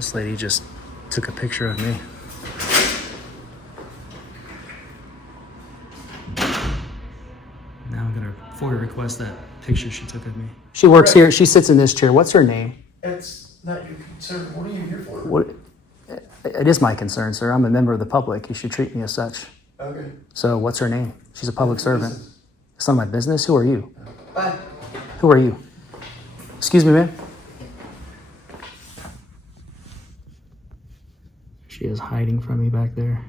This lady just took a picture of me. Now I'm gonna FOIA request that picture she took of me. She works here. She sits in this chair. What's her name? It's not your concern. What are you here for? What? It is my concern, sir. I'm a member of the public. You should treat me as such. Okay. So what's her name? She's a public servant. It's not my business. Who are you? Bye. Who are you? Excuse me, ma'am. She is hiding from me back there.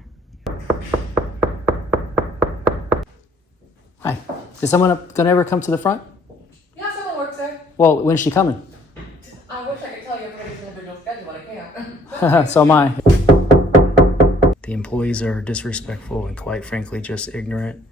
Hi. Is someone gonna ever come to the front? Yeah, someone works there. Well, when's she coming? I wish I could tell you everybody's individual schedule, but I can't. So am I. The employees are disrespectful and quite frankly just ignorant.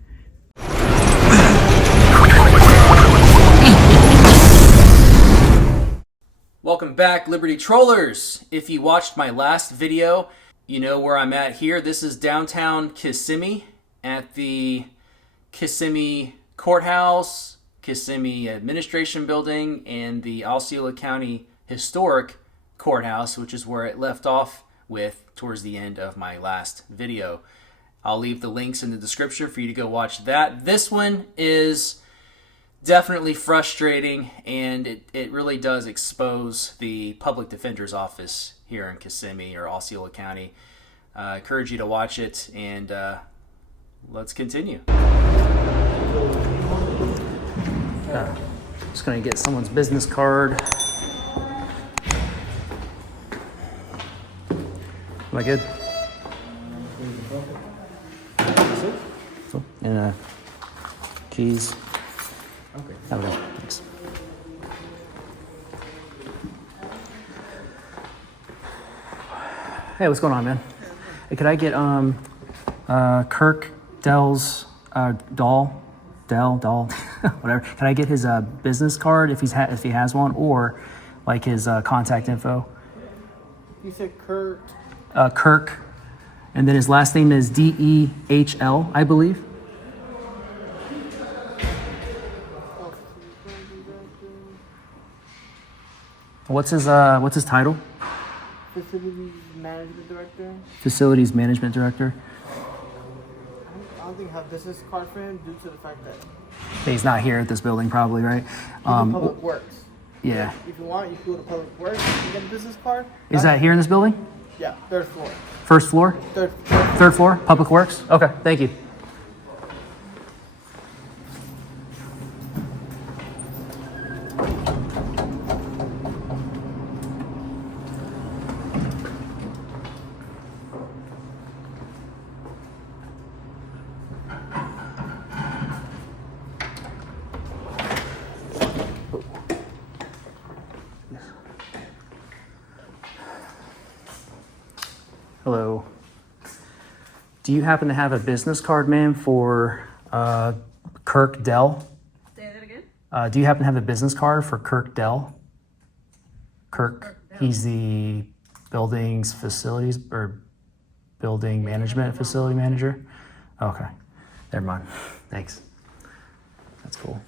Welcome back, Liberty Trollers. If you watched my last video, you know where I'm at here. This is downtown Kissimmee at the Kissimmee Courthouse, Kissimmee Administration Building, and the Osceola County Historic Courthouse, which is where it left off with towards the end of my last video. I'll leave the links in the description for you to go watch that. This one is definitely frustrating, and it really does expose the public defender's office here in Kissimmee or Osceola County. I encourage you to watch it, and let's continue. Just gonna get someone's business card. Am I good? Oh, and keys. Okay. Okay, thanks. Hey, what's going on, man? Hey, could I get Kirk Dell's Dell, whatever? Can I get his business card if he has one, or like his contact info? You said Kurt. Kirk, and then his last name is Dehl, I believe. What's his title? Facilities Management Director. Facilities Management Director. I don't think I have a business card for him due to the fact that He's not here at this building, probably, right? Public Works. Yeah. If you want, you can go to Public Works and get a business card. Is that here in this building? Yeah, third floor. First floor? Third floor? Public Works? Okay, thank you. Hello. Do you happen to have a business card, ma'am, for Kirk Dell? Say that again? Do you happen to have a business card for Kirk Dell? Kirk, he's the building's facilities or building management facility manager? Okay, never mind. Thanks. That's cool.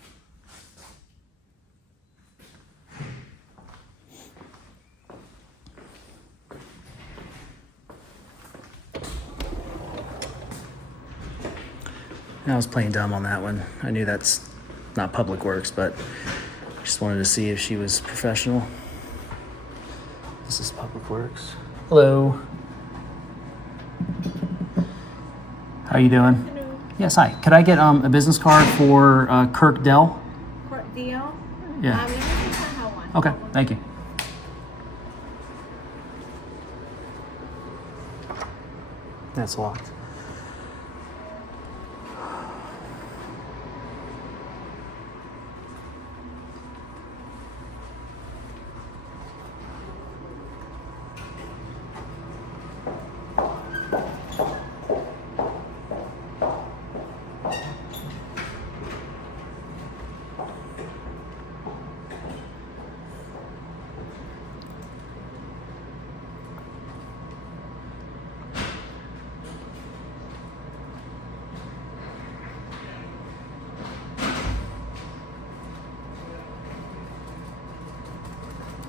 I was playing dumb on that one. I knew that's not Public Works, but just wanted to see if she was professional. This is Public Works. Hello. How you doing? Hello. Yes, hi. Could I get a business card for Kirk Dell? Kirk Dell? Yeah. Let me see if I have one. Okay, thank you. That's locked.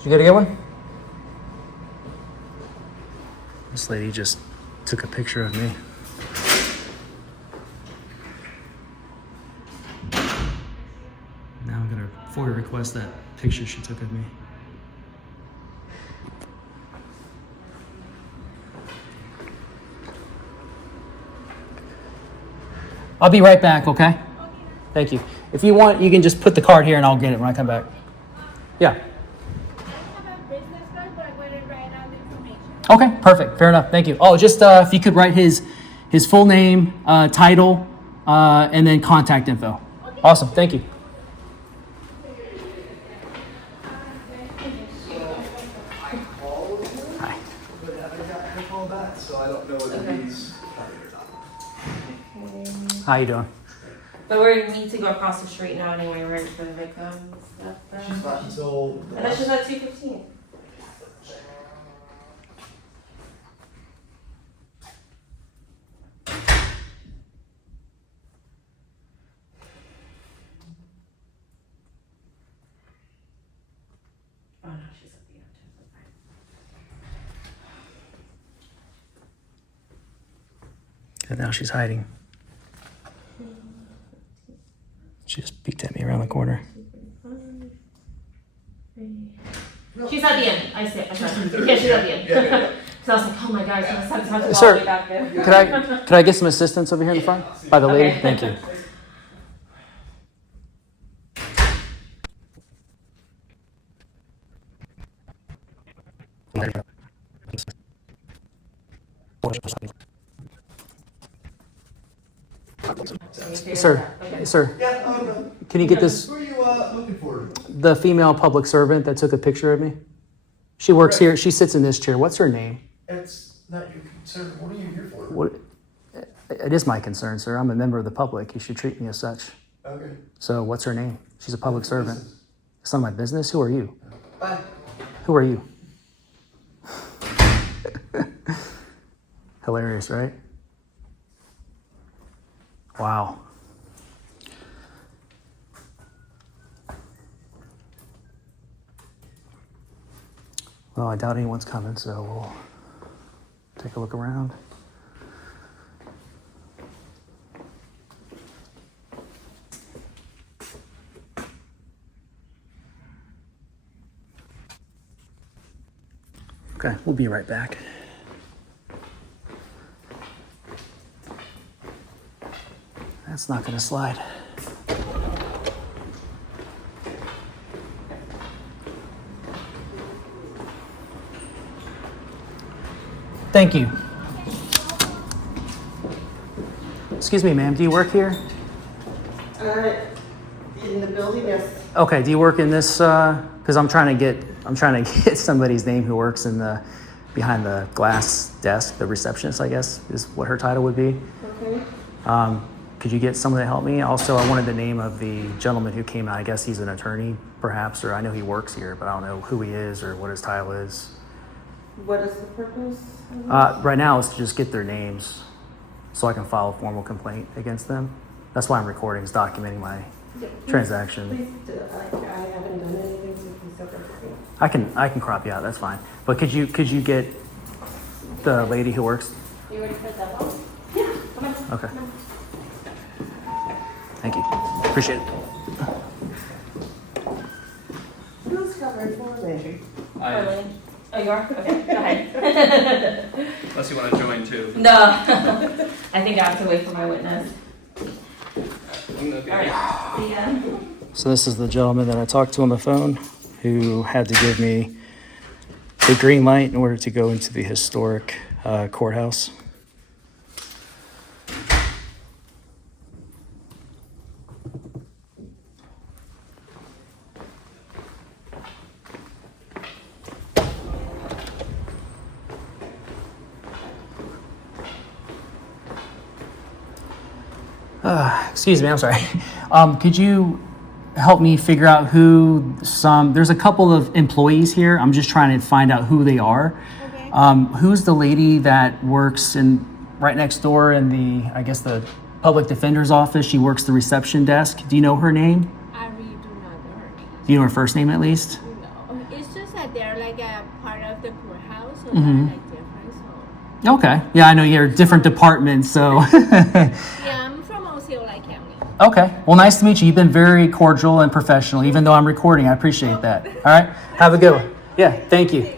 You gotta get one? This lady just took a picture of me. Now I'm gonna FOIA request that picture she took of me. I'll be right back, okay? Thank you. If you want, you can just put the card here and I'll get it when I come back. Yeah. I have a business card, but I'm going to write down the information. Okay, perfect. Fair enough. Thank you. Oh, just if you could write his full name, title, and then contact info. Okay. Awesome. Thank you. Hi. But I got her call back, so I don't know whether he's How you doing? But we need to go across the street now anyway, right, for the victim stuff. She's not until the I thought she was at 2:15. Oh no, she's at the end. And now she's hiding. She just peeked at me around the corner. She's at the end. I see it. Yeah, she's at the end. Yeah. So I was like, oh my god, so it's time to Sir, walk way back there. Could I get some assistance over here in the front by the lady? Okay. Thank you. Sir, Okay. sir, Yeah, can you get this, who are you looking for? the female public servant that took a picture of me? She works here, she sits in this chair. What's her name? It's not your concern. What are you here for? What? It is my concern, sir. I'm a member of the public. You should treat me as such. Okay. So what's her name? She's a public servant. It's not my business. Who are you? Bye. Who are you? Hilarious, right? Wow. Well, I doubt anyone's coming, so we'll take a look around. Okay, we'll be right back. That's not gonna slide. Thank you. Excuse me, ma'am, do you work here? In the building, yes. Okay, do you work in this, because I'm trying to get somebody's name who works in the, behind the glass desk, the receptionist, I guess, is what her title would be. Okay. Could you get someone to help me? Also, I wanted the name of the gentleman who came out. I guess he's an attorney, perhaps, or I know he works here, but I don't know who he is or what his title is. What is the purpose of this? Right now, it's to just get their names so I can file a formal complaint against them. That's why I'm recording, is documenting my Yeah, transaction. Please do it. I haven't done anything, so please don't worry. I can crop you out. That's fine. But could you get the lady who works? You ready for that one? Yeah, come on. Okay. Thank you. Appreciate it. Who's covered for me? Carly. Oh, you are? Okay, go ahead. Unless you want to join too. No. I think I have to wait for my witness. Okay. All right. See ya. So this is the gentleman that I talked to on the phone who had to give me the green light in order to go into the historic courthouse. Excuse me, I'm sorry. Could you help me figure out who there's a couple of employees here. I'm just trying to find out who they are. Okay. Who's the lady that works right next door in the public defender's office? She works the reception desk. Do you know her name? I really do not know her name. Do you know her first name at least? No. It's just that they're like a part of the courthouse, so Mhm. they're like different. So Okay. Yeah, I know you're different departments, so. Yeah, I'm from Osceola County. Okay. Well, nice to meet you. You've been very cordial and professional, even though I'm recording. I appreciate that. All right. Have a good one. Yeah. Thank you.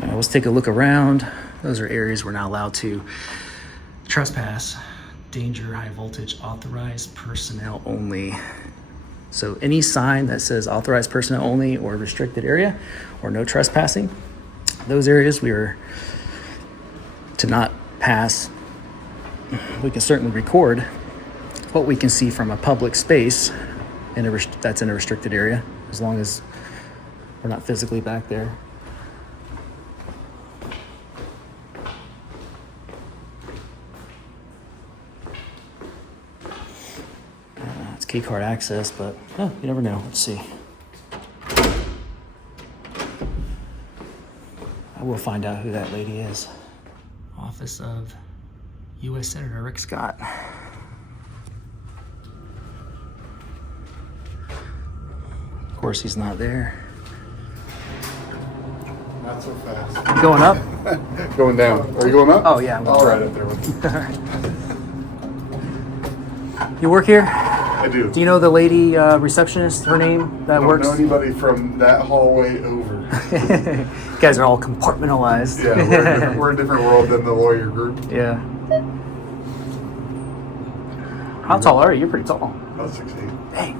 All right, let's take a look around. Those are areas we're not allowed to trespass. Danger, high voltage, authorized personnel only. So any sign that says authorized personnel only or restricted area or no trespassing, those areas we are to not pass. We can certainly record what we can see from a public space that's in a restricted area, as long as we're not physically back there. It's key card access, but you never know. Let's see. I will find out who that lady is. Office of U.S. Senator Rick Scott. Of course, he's not there. Not so fast. You going up? Going down. Are you going up? Oh, yeah, I'm going All up. right, up there with you. You work here? I do. Do you know the lady receptionist, her name, that I don't works? know anybody from that hallway over. You guys are all compartmentalized. Yeah, we're a different world than the lawyer group. Yeah. How tall are you? You're pretty tall. About 6'8". Dang.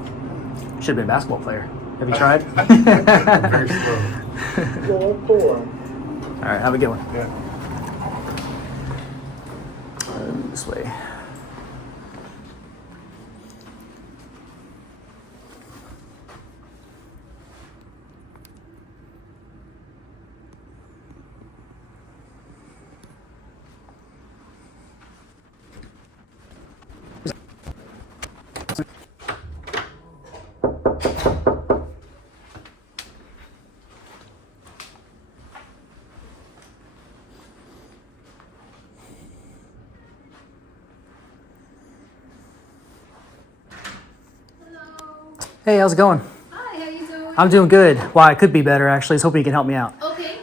Should have been a basketball player. Have you tried? Very slow. All right, have a good one. Yeah. This way. Hey, how's it going? Hi, how you doing? I'm doing good. Well, I could be better, actually. I was hoping you can help me out. Okay.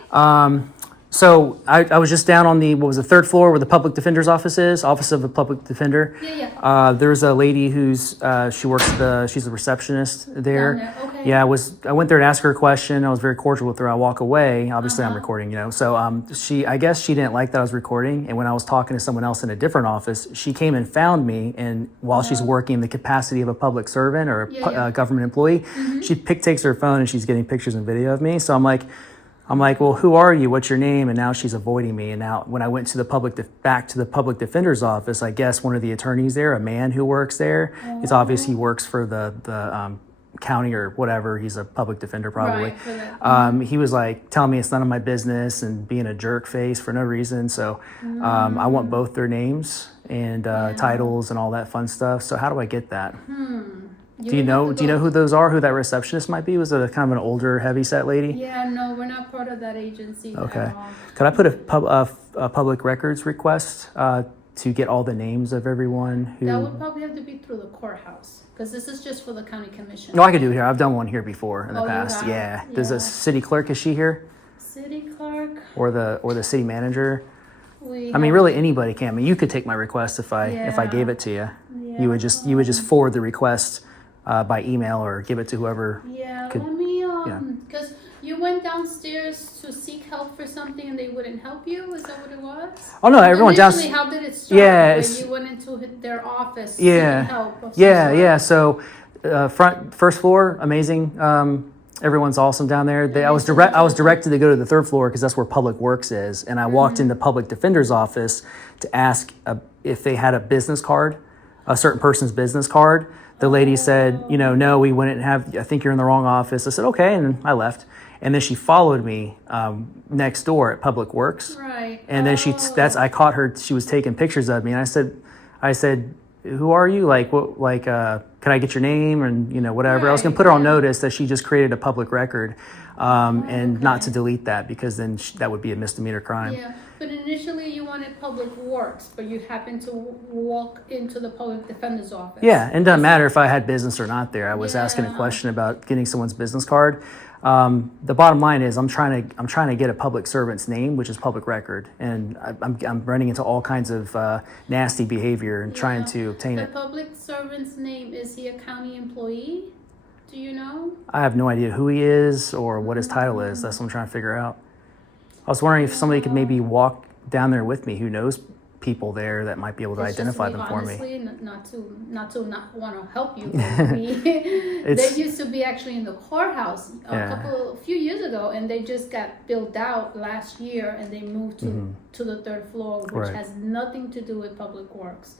So I was just down on the, what was the third floor where the public defender's office is, Office of the Public Defender. Yeah. There's a lady who's, she's a receptionist there. Down there, okay. Yeah, I went there to ask her a question. I was very cordial with her. I walk away. Obviously, I'm recording, So I guess she didn't like that I was recording. And when I was talking to someone else in a different office, she came and found me. And while she's working in the capacity of a public servant or a government employee, she takes her phone and she's getting pictures and video of me. So I'm like, well, who are you? What's your name? And now she's avoiding me. And now when I went to back to the public defender's office, I guess one of the attorneys there, a man who works there, is obviously he works for the county or whatever. He's a public defender probably. Right, for that. He was like telling me it's none of my business and being a jerk face for no reason. So I want both their names and titles and all that fun stuff. So how do I get that? Do you know who those are? Who that receptionist might be? Was it a kind of an older, heavy-set lady? Yeah, no, we're not part of that agency Okay. at all. Could I put a public records request to get all the names of everyone who? That would probably have to be through the courthouse, because this is just for the county commission. No, I could do it here. I've done one here before in the Oh, you past. have? Yeah. Does Yeah. the city clerk, is she here? City clerk. Or the city manager? We I mean, have- really anybody can. I mean, you could take my request if I Yeah. gave it to you. Yeah. You would just forward the request by email or give it to whoever. Yeah, could- let me, yeah. because you went downstairs to seek help for something and they wouldn't help you? Is that what it was? Oh no, everyone Initially, down. how did it start? Yeah, When it's- you went into their office Yeah. seeking help of some Yeah, sort? yeah. So, first floor, amazing. Everyone's awesome down there. I was directed to go to the third floor because that's where Public Works is, and I walked into Public Defender's office to ask if they had a business card, a certain person's business card. The lady said, no, we wouldn't have. I think you're in the wrong office. I said, okay, and I left. And then she followed me next door at Public Works. Right. And then I caught her. She was taking pictures of me, and I said, who are you? Like, what? Like, can I get your name and whatever? I was gonna Right, put her on yeah. notice that she just created a public record, and not to delete that because then that would be a misdemeanor crime. Yeah, but initially you wanted Public Works, but you happened to walk into the Public Defender's office. Yeah, and it doesn't matter if I had business or not there. I was asking a Yeah. question about getting someone's business card. The bottom line is I'm trying to get a public servant's name, which is public record, and I'm running into all kinds of nasty behavior and trying to obtain The it. public servant's name, is he a county employee? Do you know? I have no idea who he is or what his title is. That's what I'm trying to figure out. I was wondering if somebody could maybe walk down there with me who knows people there that might be able to It's just identify them for me. honestly, not to want to help you. But they used to be actually in the courthouse a few years ago, and they just got built out last year, and they moved to the third floor, which Right. has nothing to do with public works.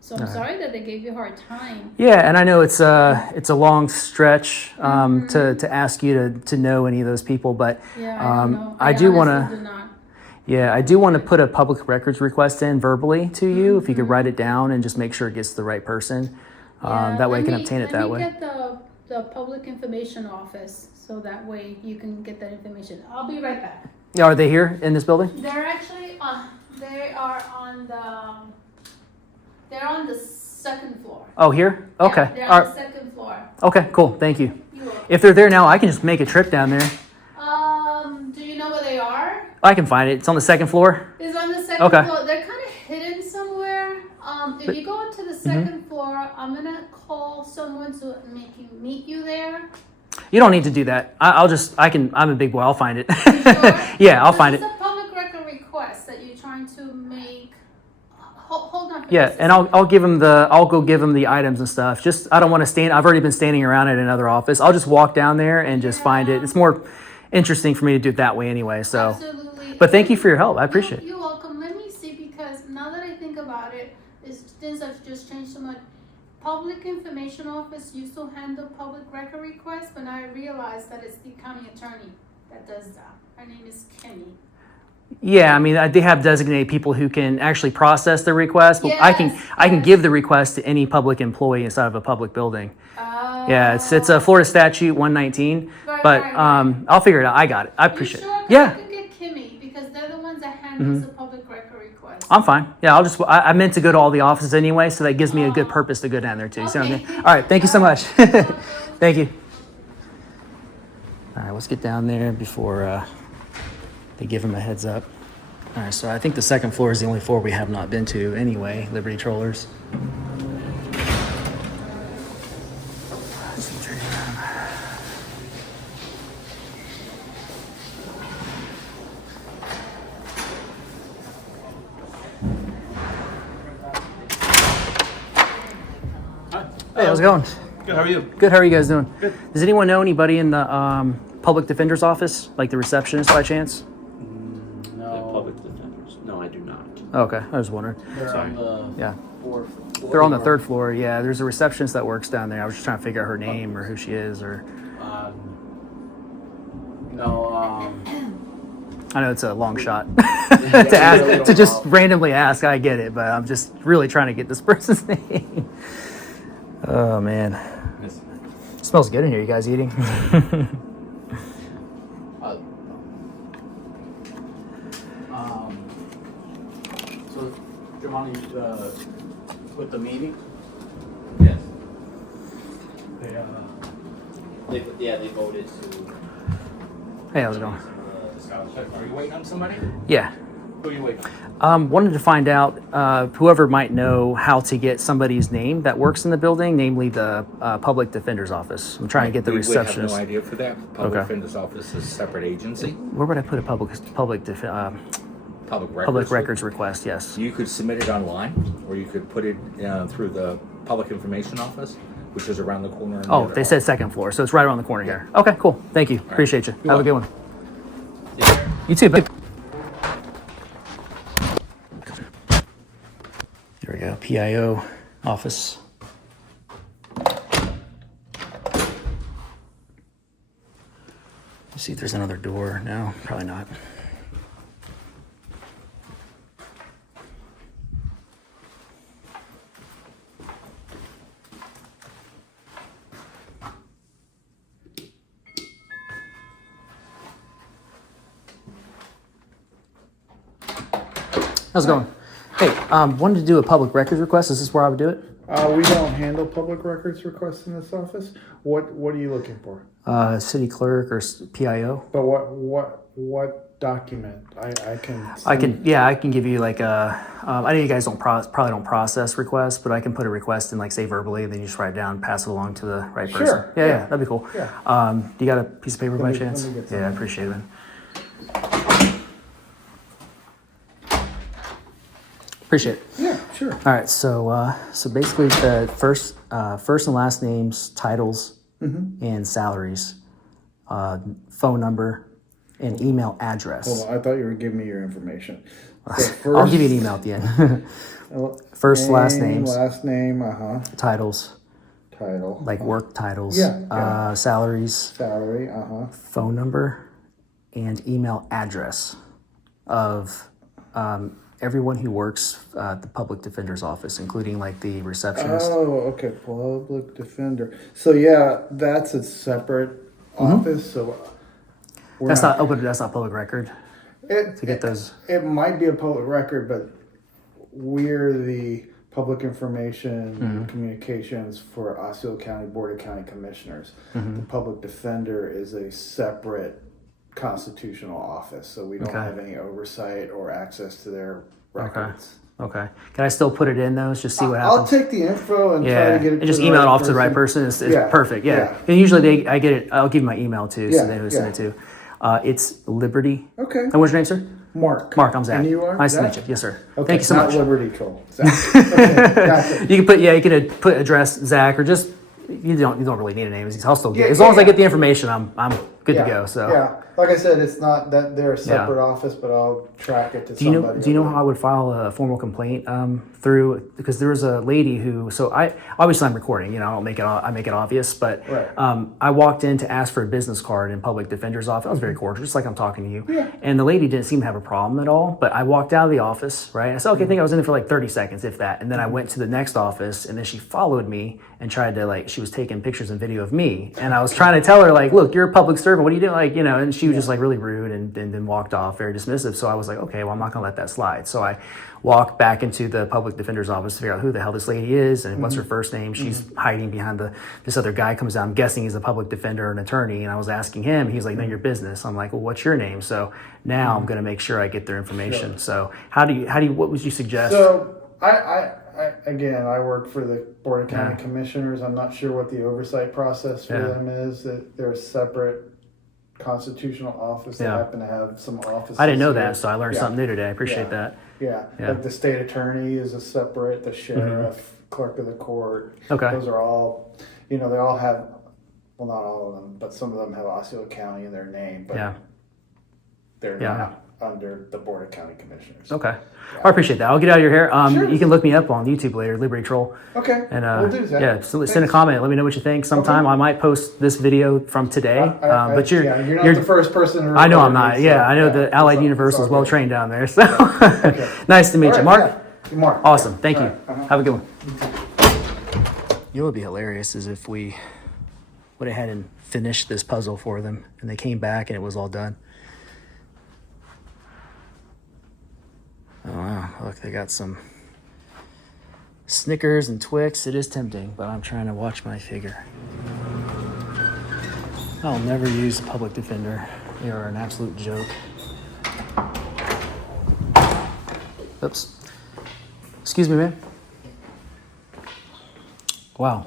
So I'm sorry that they gave you a hard time. Yeah, and I know it's a long stretch to ask you to know any of those people, but Yeah, I don't know. I do want honestly to. do not. Yeah, I do want to put a public records request in verbally to you. If you could write it down and just make sure it gets to the right person, Yeah, that way I let can me- obtain it that way. Let me get the public information office, so that way you can get that information. I'll be right back. Yeah, are they here in this building? They're actually they're on the second floor. Oh, here? Okay. Yeah, they're All on right. the second floor. Okay, cool. Thank you. You will. If they're there now, I can just make a trip down there. Do you know where they are? I can find it. It's on the second floor. It's on the second Okay. floor. They're kind of hidden somewhere. If you go to the second floor, I'm gonna call someone to meet you there. You don't need to do that. I'm a big boy. I'll find it. You sure? Yeah, I'll find it. It's a public record request that you're trying to make. Hold on. For Yeah, just a and I'll go give them the items and stuff. Just, I don't want to stand. I've already been standing around at another office. I'll just walk down there and just find it. It's more interesting for me to do it that way anyway. So, Absolutely. but thank you for your help. I appreciate it. You're welcome. Let me see, because now that I think about it, things have just changed so much. Public Information Office used to handle public record requests, but now I realize that it's the county attorney that does that. Her name is Kenny. Yeah, I mean, they have designated people who can actually process the request, but I can Yes. give the request to any public employee inside of a public building. Yeah, it's a Florida statute 119, Right, but right. I'll figure it out. I got it. I appreciate You sure? it. 'Cause Yeah. I can get Kimmy, because they're the ones that handles the public record request. I'm fine. Yeah, I meant to go to all the offices anyway, so that gives me a good purpose to go down there too. You see what I mean? Okay. All right, thank you so much. Thank you. All right, let's get down there before they give him a heads up. All right, so I think the second floor is the only floor we have not been to anyway, Liberty Trollers. Hey, how's it going? Good, how are you? Good. How are you guys doing? Good. Does anyone know anybody in the public defender's office, like the receptionist, by chance? The public defenders. No, I do not. Okay, I was wondering. They're on the Yeah, fourth floor. they're on the third floor. Yeah, there's a receptionist that works down there. I was just trying to figure out her name or who she is, or I know it's a long shot to just randomly ask. I get it, but I'm just really trying to get this person's name. Oh man, it smells good in here. You guys eating? So, Giovanni, with the meeting? Yes. They voted to. Hey, how's it going? Are you waiting on somebody? Yeah. Who are you waiting on? Wanted to find out whoever might know how to get somebody's name that works in the building, namely the public defender's office. I'm trying to get the receptionist. We have no idea for that. Public Okay. Defender's Office is a separate agency. Where would I put a public records request? Yes. You could submit it online, or you could put it through the Public Information Office, which is around the corner. in the Oh, other they said office. second floor, so it's right around the corner here. Okay, cool. Thank you. Appreciate you. Have a good one. You too, babe. There we go. PIO office. Let's see if there's another door. No, probably not. How's it going? Hey, wanted to do a public records request. Is this where I would do it? We don't handle public records requests in this office. What are you looking for? City clerk or PIO. But what document? I can give you like a. I know you guys probably don't process requests, but I can put a request in, like, say verbally, then you just write it down, pass it along to the right person. Sure. Yeah, that'd be cool. Yeah. Do you got a piece of paper by me- chance? let me get some. Yeah, I appreciate it. Appreciate it. Yeah, sure. All right, so basically the first and last names, titles, and salaries, phone number, and email address. Hold on, I thought you were giving me your information. I'll give you an email at the end. First, last names, Last name, titles, title. like work titles, Yeah. salaries, Salary, phone number, and email address of everyone who works at the public defender's office, including like the receptionist. Oh, okay, public defender. So yeah, that's a separate office, so we're That's not open. That's not public record to get those. It might be a public record, but we're the public information communications for Osceola County Board of County Commissioners. The public defender is a separate constitutional office, so we don't have any oversight or access to their records. Okay. Can I still put it in those? Just see what I'll happens. take the info and try Yeah, to get it and to just the email it right off to the right person. person. It's Yeah, perfect. Yeah. yeah. And usually I get it. I'll give you my email too, so Yeah, they know who to send yeah. it to. It's Liberty. Okay. And what's your name, sir? Mark. Mark. I'm Zach. And you are? Nice Zach? to meet you. Yes, sir. Okay, Thank you so not much. Liberty Cole. Zach. Okay, gotcha. You can put address Zach, or just you don't really need a name. I'll still get Yeah, as long as I yeah. get the information. I'm good Yeah, to go. So yeah, like I said, it's not that they're a separate office, but I'll track it to Do you somebody. know? Do you know how I would file a formal complaint through? Because there was a lady who. So I obviously I'm recording. I don't make it. I make it obvious. But Right. I walked in to ask for a business card in public defender's office. I was very cordial, just like I'm talking to you. Yeah. And the lady didn't seem to have a problem at all. But I walked out of the office. Right. I said, okay, I think I was in it for like 30 seconds, if that. And then I went to the next office, and then she followed me and tried to she was taking pictures and video of me. And I was trying to tell her look, you're a public servant. What are you doing? And she was just really rude and then walked off, very dismissive. So I was like, okay, well, I'm not gonna let that slide. So I walked back into the public defender's office to figure out who the hell this lady is and what's her first name. She's hiding behind this other guy comes down. I'm guessing he's a public defender or an attorney. And I was asking him, he's like, none of your business. I'm like, well, what's your name? So now I'm gonna make sure I get their information. Sure. So what would you suggest? So I work for the Board of County Commissioners. I'm not sure what the oversight process for them is. That they're a separate constitutional office that happen to have some offices. I didn't know here. that, so I learned something new today. I appreciate that. Yeah. Yeah. Like the state attorney is a separate, the sheriff, clerk of the court. Okay. Those are all, they all have, well, not all of them, but some of them have Osceola County in their name, but they're not under the Board of County Commissioners. Okay. Well, I appreciate that. I'll get out of your hair. Sure. You can look me up on YouTube later, Liberty Troll. Okay. And we'll do that. so send a comment. Let me know what you think. Sometime I might post this video from today. But you're not the first person. I know I'm not. So, I know the Allied Universal is well trained down there. So Okay. nice to meet you, Mark. Yeah. Mark. Awesome. Thank you. Right. Have a good one. You know what would be hilarious is if we went ahead and finished this puzzle for them, and they came back and it was all done. Oh wow, look, they got some Snickers and Twix. It is tempting, but I'm trying to watch my figure. I'll never use a public defender. They are an absolute joke. Oops. Excuse me, man. Wow.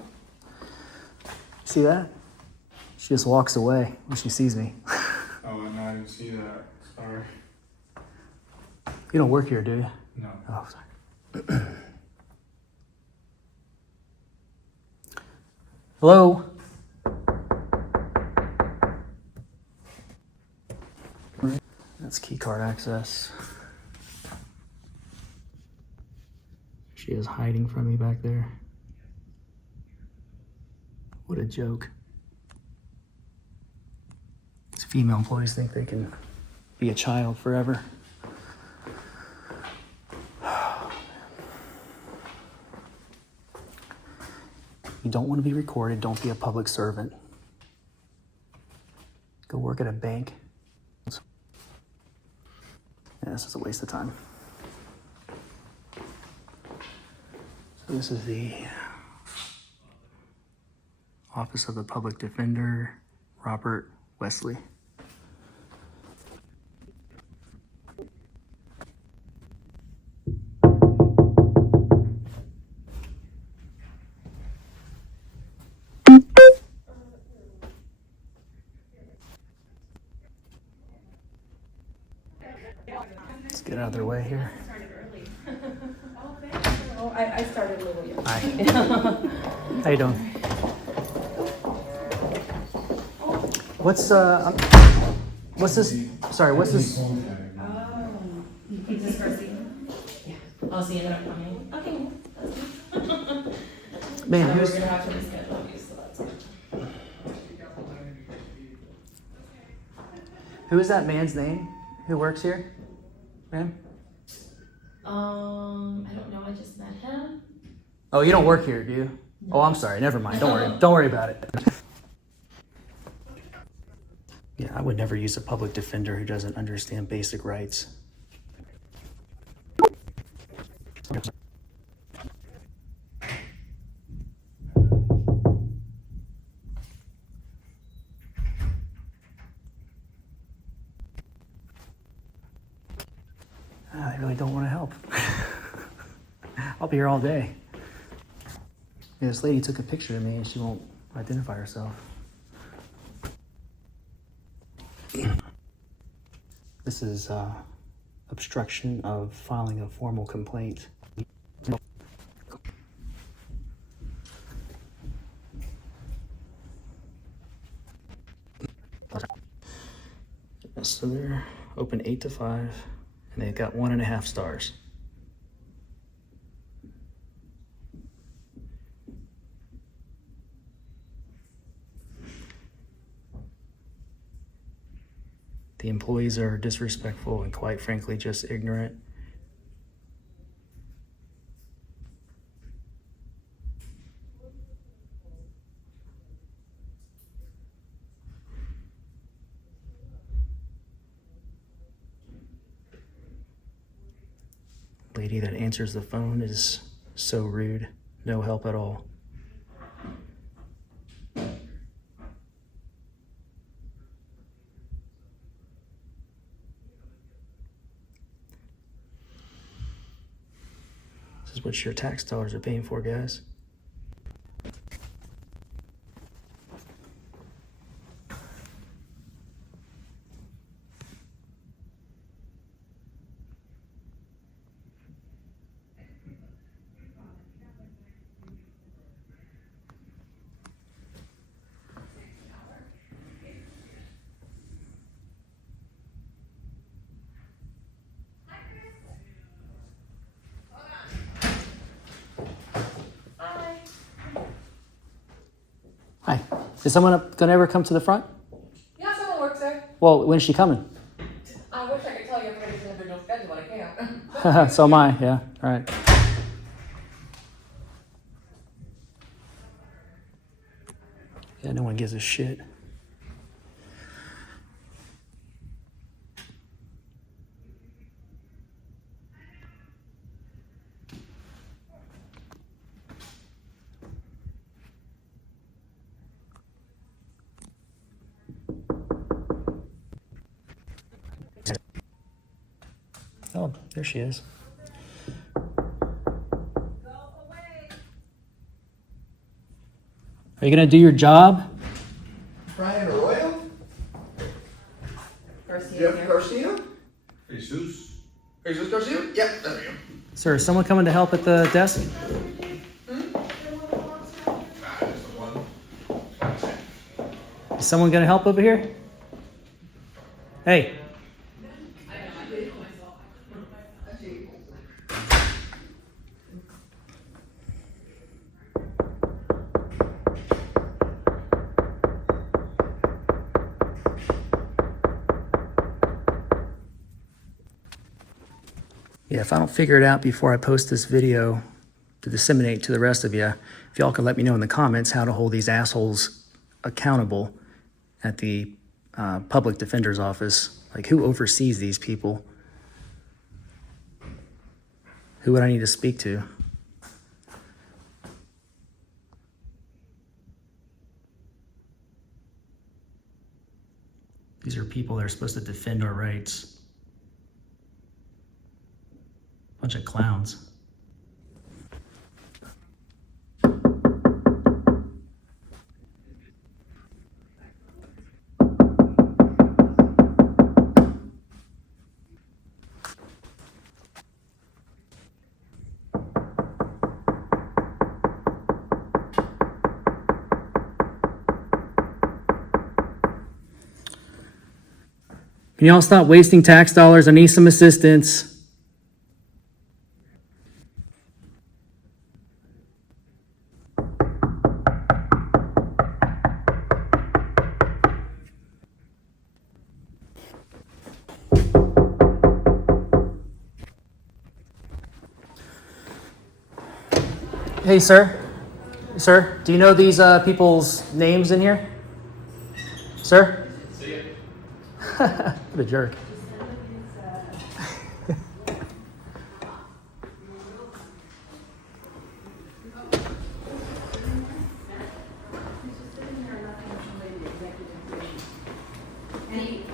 See that? She just walks away when she sees me. Oh, no, I didn't see that. Sorry. You don't work here, do you? No. Oh, sorry. Hello? That's key card access. She is hiding from me back there. What a joke. These female employees think they can be a child forever. You don't want to be recorded. Don't be a public servant. Go work at a bank. Yeah, this is a waste of time. So this is the Office of the Public Defender, Robert Wesley. Let's get out of their way here. Oh, I started a little young. Hi. How you doing? What's this? Sorry, what's this? Is this Garcia? Yeah. Oh, so you ended up coming? Okay. Man, We're who's gonna have to reschedule you, so that's good. who is that man's name? Who works here, ma'am? I don't know. I just met him. Oh, you don't work here, do you? Oh, I'm sorry. Never mind. Don't worry. Don't worry about it. Yeah, I would never use a public defender who doesn't understand basic rights. I really don't want to help. I'll be here all day. Yeah, this lady took a picture of me and she won't identify herself. This is obstruction of filing a formal complaint. So they're open 8 to 5, and they've got 1.5 stars. The employees are disrespectful and quite frankly just ignorant. Lady that answers the phone is so rude, no help at all. This is what your tax dollars are paying for, guys. Hi. Is someone gonna ever come to the front? Yeah, someone works there. Well, when's she coming? I wish I could tell you everybody's individual schedule, but I can't. So am I, yeah. All right. Yeah, no one gives a shit. Oh, there she is. Are you gonna do your job? Brian Arroyo? Garcia Jeff here. Garcia? Jesus. Jesus Garcia? Yep, there we go. Sir, is someone coming to help at the desk? Is someone gonna help over here? Hey. Yeah, if I don't figure it out before I post this video to disseminate to the rest of you, if y'all could let me know in the comments how to hold these assholes accountable at the public defender's office. Like, who oversees these people? Who would I need to speak to? These are people that are supposed to defend our rights. Bunch of clowns. Can y'all stop wasting tax dollars? I need some assistance. Hey, sir. Sir, do you know these people's names in here? Sir? What a jerk.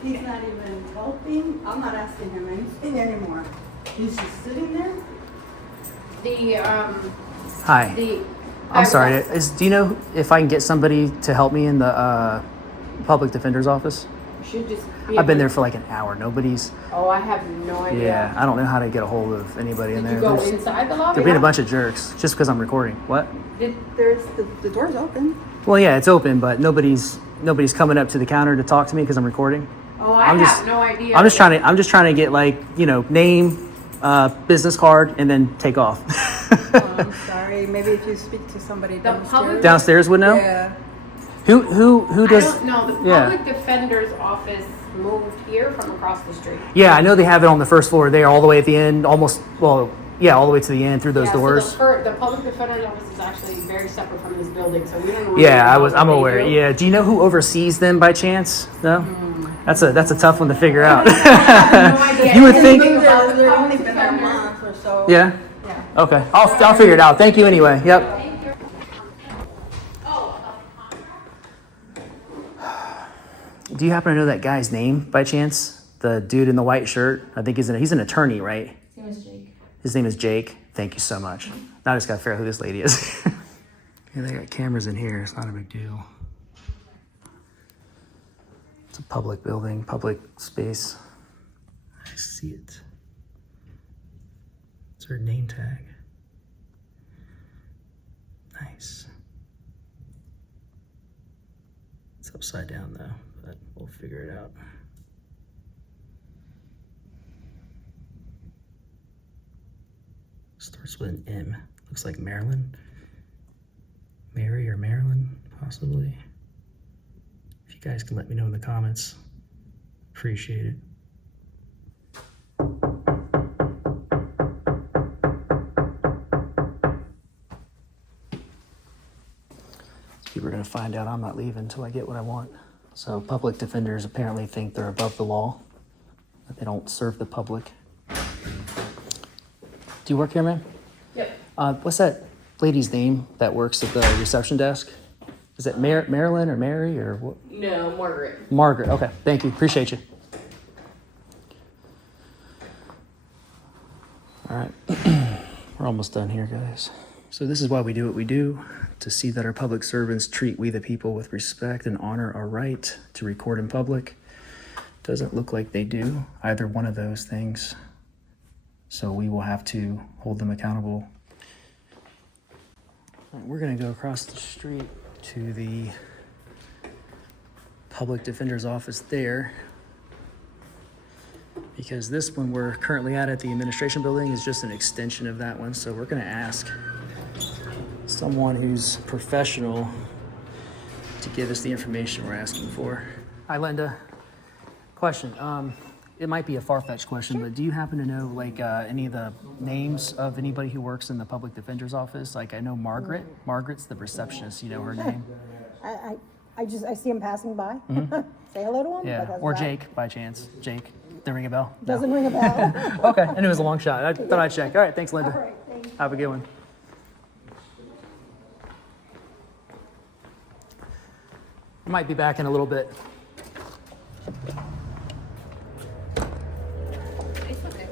He's not even helping. I'm not asking him anything anymore. He's just sitting there. Hi. I'm sorry. Do you know if I can get somebody to help me in the public defender's office? Should just I've been there for like an hour. Nobody's. Oh, I have no idea. Yeah, I don't know how to get a hold of anybody in there. Did you go There's- inside the lobby? They're being a bunch of jerks just because I'm recording. What? There's the door's open. Well, yeah, it's open, but nobody's coming up to the counter to talk to me because I'm recording. Oh, I'm have no idea. I'm just trying to get like, name, business card, and then take off. Oh, I'm sorry. Maybe if you speak to somebody downstairs. Downstairs would know? Yeah. Who does? I don't know. The public defender's office moved here from across the street. Yeah, I know they have it on the first floor there, all the way at the end, all the way to the end through those doors. So the public defender's office is actually very separate from this building, so we don't know. Yeah, I'm aware. Yeah, do you know who oversees them by chance? No, that's a tough one to figure out. No idea. You would think. They're only been there a month or so. Yeah. Yeah. Okay, I'll figure it out. Thank you anyway. Yep. Do you happen to know that guy's name by chance? The dude in the white shirt. I think he's an attorney, right? His name is Jake. His name is Jake. Thank you so much. Now I just got to figure out who this lady is. Yeah, they got cameras in here. It's not a big deal. It's a public building, public space. I see it. It's her name tag. Nice. It's upside down though, but we'll figure it out. Starts with an M. Looks like Maryland. Mary or Maryland, possibly. If you guys can let me know in the comments, appreciate it. People are gonna find out I'm not leaving until I get what I want. So public defenders apparently think they're above the law, that they don't serve the public. Do you work here, man? Yep. What's that lady's name that works at the reception desk? Is it Marilyn or Mary or what? No, Margaret. Margaret. Okay, thank you. Appreciate you. All right, we're almost done here, guys. So this is why we do what we do, to see that our public servants treat we the people with respect and honor our right to record in public. Doesn't look like they do either one of those things. So we will have to hold them accountable. All right, we're gonna go across the street to the public defender's office there, because this one we're currently at the administration building is just an extension of that one. So we're gonna ask someone who's professional to give us the information we're asking for. Hi, Linda. Question. It might be a far-fetched question, but do you happen to know like any of the names of anybody who works in the public defender's office? Like I know Margaret. Margaret's the receptionist. You know her name? I see him passing by. Say hello to him. Yeah. Or Jake, by chance. Jake. Doesn't ring a bell? Doesn't ring a bell. Okay. I knew it was a long shot. I thought I'd check. All right. Thanks, Linda. All right, thanks. Have a good one. I might be back in a little bit. It's okay.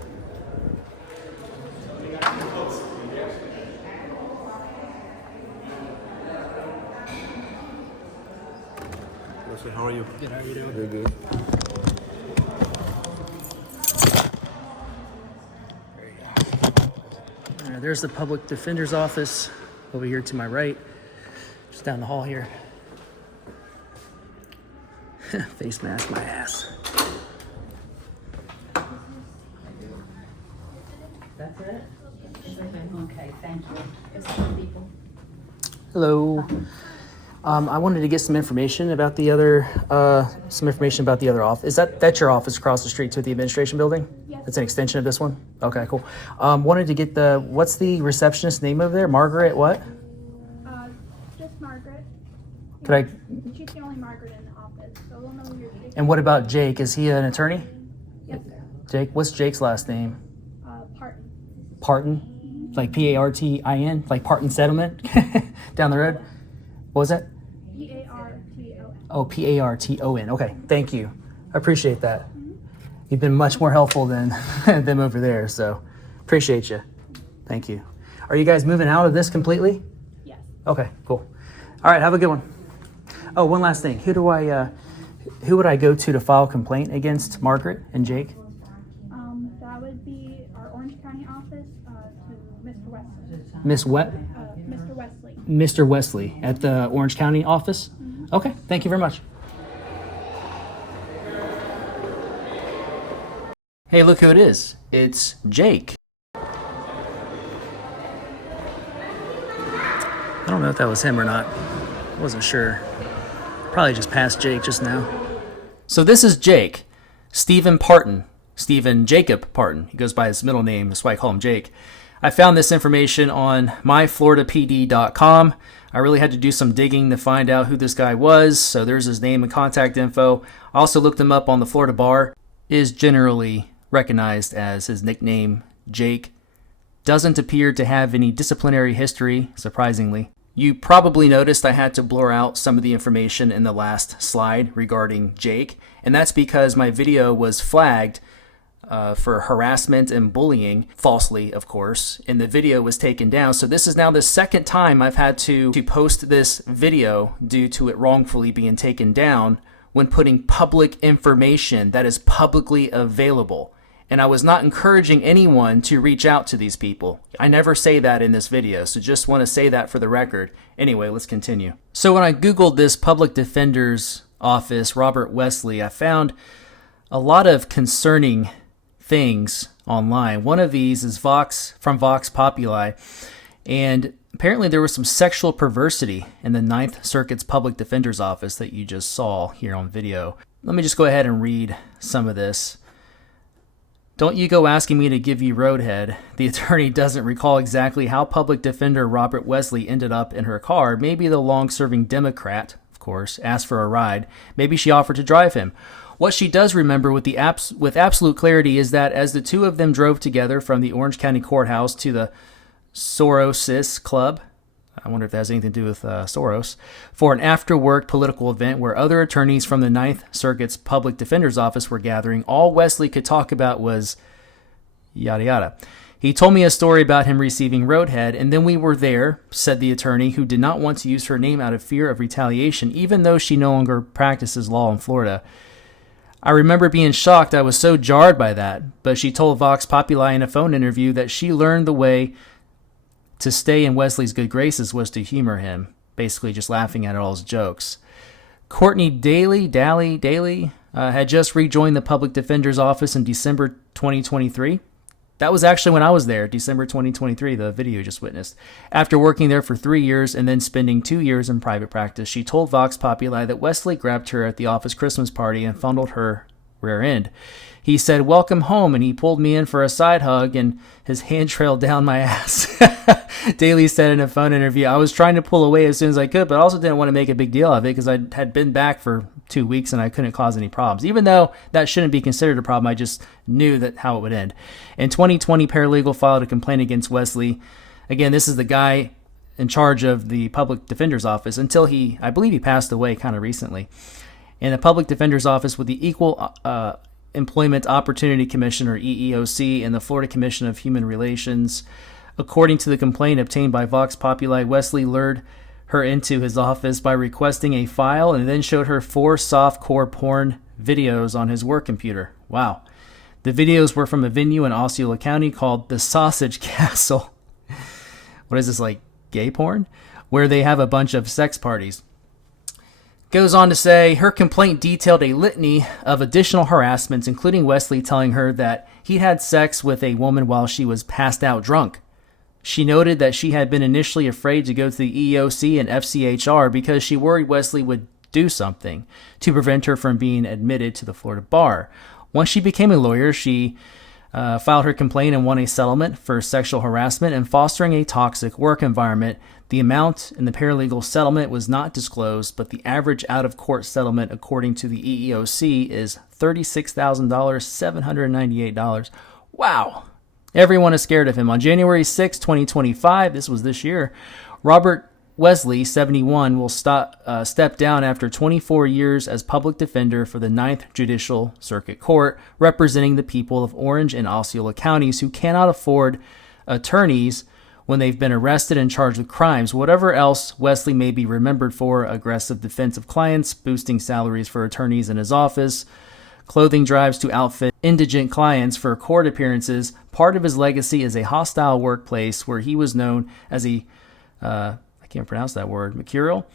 Leslie, how are you? Good, how are you doing? Good, good. There's the public defender's office over here to my right, just down the hall here. Face mask my ass. That's it? Okay, thank you. There's some people. Hello. I wanted to get some information about the other office. Is that's your office across the street to the administration building? Yes. It's an extension of this one? Okay, cool. Wanted to get what's the receptionist name over there? Margaret what? Just Margaret. Could I, She's the only Margaret in the office, so we'll know you're Jake. and what about Jake? Is he an attorney? Yes, sir. Jake, what's Jake's last name? Parton. Parton? Like Partin? Like Parton Settlement? Down the road? What was that? Parton. Oh, Parton. Okay, thank you. I appreciate that. You've been much more helpful than them over there, so appreciate you. Thank you. Are you guys moving out of this completely? Yes. Okay, cool. All right, have a good one. Oh, one last thing. Who would I go to file a complaint against Margaret and Jake? That would be our Orange County office to Mr. Wesley. Miss what? Mr. Wesley. Mr. Wesley at the Orange County office? Okay, thank you very much. Hey, look who it is. It's Jake. I don't know if that was him or not. I wasn't sure. Probably just passed Jake just now. So this is Jake, Stephen Parton, Stephen Jacob Parton. He goes by his middle name, that's why I call him Jake. I found this information on myfloridapd.com. I really had to do some digging to find out who this guy was, so there's his name and contact info. I also looked him up on the Florida Bar. Is generally recognized as his nickname, Jake. Doesn't appear to have any disciplinary history, surprisingly. You probably noticed I had to blur out some of the information in the last slide regarding Jake, and that's because my video was flagged for harassment and bullying, falsely, of course, and the video was taken down. So this is now the second time I've had to post this video due to it wrongfully being taken down when putting public information that is publicly available. And I was not encouraging anyone to reach out to these people. I never say that in this video, so just want to say that for the record. Anyway, let's continue. So when I Googled this public defender's office, Robert Wesley, I found a lot of concerning things online. One of these is from Vox Populi, and apparently there was some sexual perversity in the Ninth Circuit's public defender's office that you just saw here on video. Let me just go ahead and read some of this. Don't you go asking me to give you roadhead. The attorney doesn't recall exactly how public defender Robert Wesley ended up in her car. Maybe the long-serving Democrat, of course, asked for a ride. Maybe she offered to drive him. What she does remember with absolute clarity is that as the two of them drove together from the Orange County Courthouse to the Sorosis Club, I wonder if that has anything to do with Soros, for an after-work political event where other attorneys from the Ninth Circuit's Public Defender's Office were gathering, all Wesley could talk about was yada yada. He told me a story about him receiving roadhead, and then we were there, said the attorney, who did not want to use her name out of fear of retaliation, even though she no longer practices law in Florida. I remember being shocked. I was so jarred by that, but she told Vox Populi in a phone interview that she learned the way to stay in Wesley's good graces was to humor him, basically just laughing at all his jokes. Courtney Daly had just rejoined the public defender's office in December 2023. That was actually when I was there, December 2023, the video you just witnessed. After working there for 3 years and then spending 2 years in private practice, she told Vox Populi that Wesley grabbed her at the office Christmas party and fondled her rear end. He said, "Welcome home," and he pulled me in for a side hug, and his hand trailed down my ass. Daly said in a phone interview, "I was trying to pull away as soon as I could, but I also didn't want to make a big deal of it because I had been back for 2 weeks and I couldn't cause any problems. Even though that shouldn't be considered a problem, I just knew that how it would end." In 2020, paralegal filed a complaint against Wesley. Again, this is the guy in charge of the public defender's office until I believe he passed away kind of recently. and the Public Defender's Office with the Equal Employment Opportunity Commission, or EEOC, and the Florida Commission of Human Relations. According to the complaint obtained by Vox Populi, Wesley lured her into his office by requesting a file and then showed her 4 softcore porn videos on his work computer. Wow. The videos were from a venue in Osceola County called the Sausage Castle. What is this, like gay porn? Where they have a bunch of sex parties. Goes on to say her complaint detailed a litany of additional harassments, including Wesley telling her that he had sex with a woman while she was passed out drunk. She noted that she had been initially afraid to go to the EEOC and FCHR because she worried Wesley would do something to prevent her from being admitted to the Florida bar. Once she became a lawyer, she filed her complaint and won a settlement for sexual harassment and fostering a toxic work environment. The amount in the paralegal settlement was not disclosed, but the average out-of-court settlement, according to the EEOC, is $36,000, $798. Wow. Everyone is scared of him. On January 6, 2025, this was this year, Robert Wesley, 71, will step down after 24 years as public defender for the 9th Judicial Circuit Court, representing the people of Orange and Osceola counties who cannot afford attorneys when they've been arrested and charged with crimes. Whatever else Wesley may be remembered for, aggressive defense of clients, boosting salaries for attorneys in his office, clothing drives to outfit indigent clients for court appearances, part of his legacy is a hostile workplace where he was known as a, I can't pronounce that word, mercurial,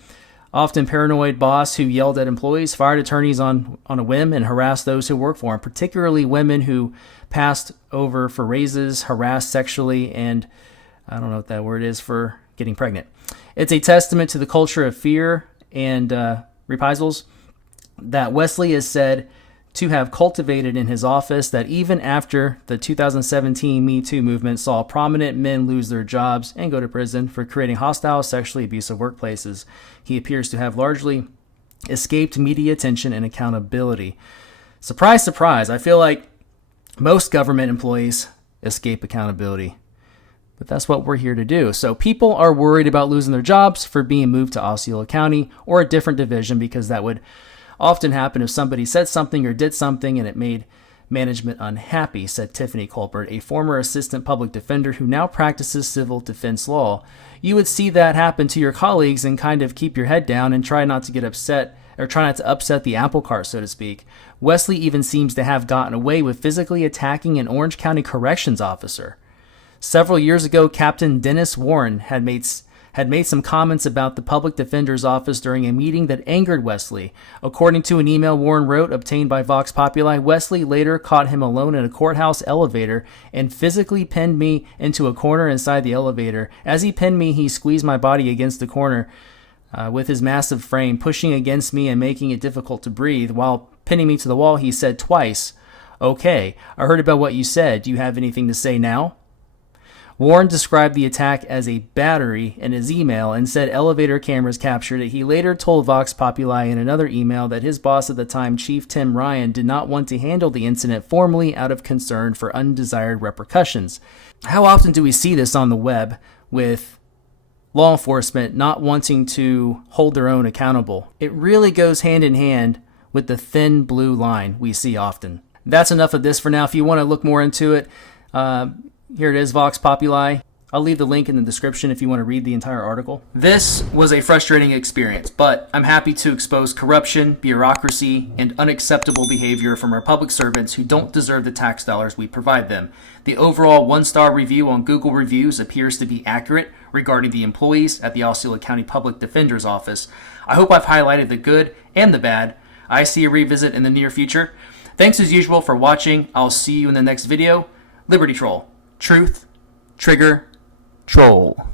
often paranoid boss who yelled at employees, fired attorneys on a whim, and harassed those who worked for him, particularly women who passed over for raises, harassed sexually, and I don't know what that word is for getting pregnant. It's a testament to the culture of fear and reprisals that Wesley is said to have cultivated in his office, that even after the 2017 Me Too movement saw prominent men lose their jobs and go to prison for creating hostile, sexually abusive workplaces, he appears to have largely escaped media attention and accountability. Surprise, surprise, I feel like most government employees escape accountability. But that's what we're here to do. So people are worried about losing their jobs for being moved to Osceola County or a different division, because that would often happen if somebody said something or did something and it made management unhappy, said Tiffany Colbert, a former assistant public defender who now practices civil defense law. You would see that happen to your colleagues and kind of keep your head down and try not to get upset, or try not to upset the apple cart, so to speak. Wesley even seems to have gotten away with physically attacking an Orange County corrections officer. Several years ago, Captain Dennis Warren had made some comments about the public defender's office during a meeting that angered Wesley. According to an email Warren wrote, obtained by Vox Populi, Wesley later caught him alone in a courthouse elevator and physically pinned me into a corner inside the elevator. As he pinned me, he squeezed my body against the corner with his massive frame, pushing against me and making it difficult to breathe. While pinning me to the wall, he said twice, "Okay, I heard about what you said. Do you have anything to say now?" Warren described the attack as a battery in his email and said elevator cameras captured it. He later told Vox Populi in another email that his boss at the time, Chief Tim Ryan, did not want to handle the incident formally out of concern for undesired repercussions. How often do we see this on the web with law enforcement not wanting to hold their own accountable? It really goes hand in hand with the thin blue line we see often. That's enough of this for now. If you want to look more into it, here it is, Vox Populi. I'll leave the link in the description if you want to read the entire article. This was a frustrating experience, but I'm happy to expose corruption, bureaucracy, and unacceptable behavior from our public servants who don't deserve the tax dollars we provide them. The overall 1-star review on Google Reviews appears to be accurate regarding the employees at the Osceola County Public Defender's Office. I hope I've highlighted the good and the bad. I see a revisit in the near future. Thanks as usual for watching. I'll see you in the next video. Liberty Troll. Truth, trigger, troll.